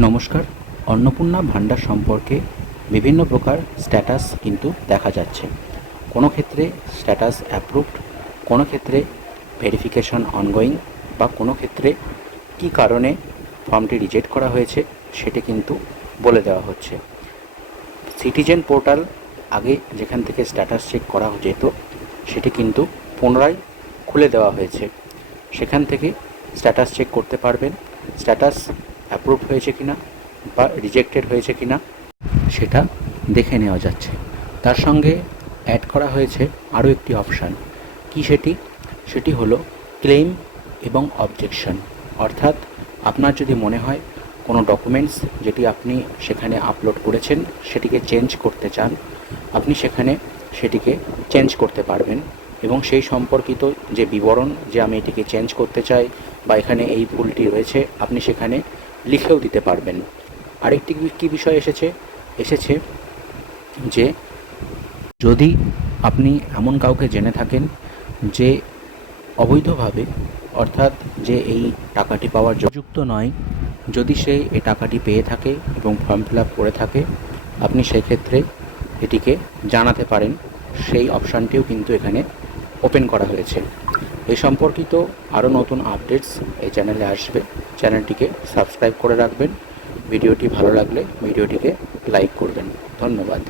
নমস্কার। অন্নপূর্ণা ভাণ্ডার সম্পর্কে বিভিন্ন প্রকার স্ট্যাটাস কিন্তু দেখা যাচ্ছে। কোনো ক্ষেত্রে স্ট্যাটাস অ্যাপ্রুভড, কোনো ক্ষেত্রে ভেরিফিকেশন অনগোয়িং, বা কোনো ক্ষেত্রে কী কারণে ফর্মটি রিজেক্ট করা হয়েছে সেটি কিন্তু বলে দেওয়া হচ্ছে। সিটিজেন পোর্টাল আগে যেখান থেকে স্ট্যাটাস চেক করা যেত সেটি কিন্তু পুনরায় খুলে দেওয়া হয়েছে। সেখান থেকে স্ট্যাটাস চেক করতে পারবেন, স্ট্যাটাস অ্যাপ্রুভড হয়েছে কিনা বা রিজেক্টেড হয়েছে কিনা সেটা দেখে নেওয়া যাচ্ছে। তার সঙ্গে অ্যাড করা হয়েছে আরও একটি অপশান। কি সেটি হলো ক্লেম এবং অবজেকশন। অর্থাৎ আপনার যদি মনে হয় কোনো ডকুমেন্টস যেটি আপনি সেখানে আপলোড করেছেন সেটিকে চেঞ্জ করতে চান, আপনি সেটিকে চেঞ্জ করতে পারবেন এবং সেই সম্পর্কিত যে বিবরণ যে আমি এটিকে চেঞ্জ করতে চাই বা এখানে এই ভুলটি রয়েছে আপনি সেখানে লিখেও দিতে পারবেন। আরেকটি কী বিষয় এসেছে যে যদি আপনি এমন কাউকে জেনে থাকেন যে অবৈধভাবে, অর্থাৎ যে এই টাকাটি পাওয়ার যোগ্য নয়, যদি সে এই টাকাটি পেয়ে থাকে এবং ফর্ম ফিল আপ করে থাকে, আপনি সেক্ষেত্রে এটিকে জানাতে পারেন। সেই অপশানটিও কিন্তু এখানে ওপেন করা হয়েছে। এই সম্পর্কিত আরও নতুন আপডেটস এই চ্যানেলে আসবে। চ্যানেলটিকে সাবস্ক্রাইব করে রাখবেন। ভিডিওটি ভালো লাগলে ভিডিওটিকে লাইক করবেন। ধন্যবাদ।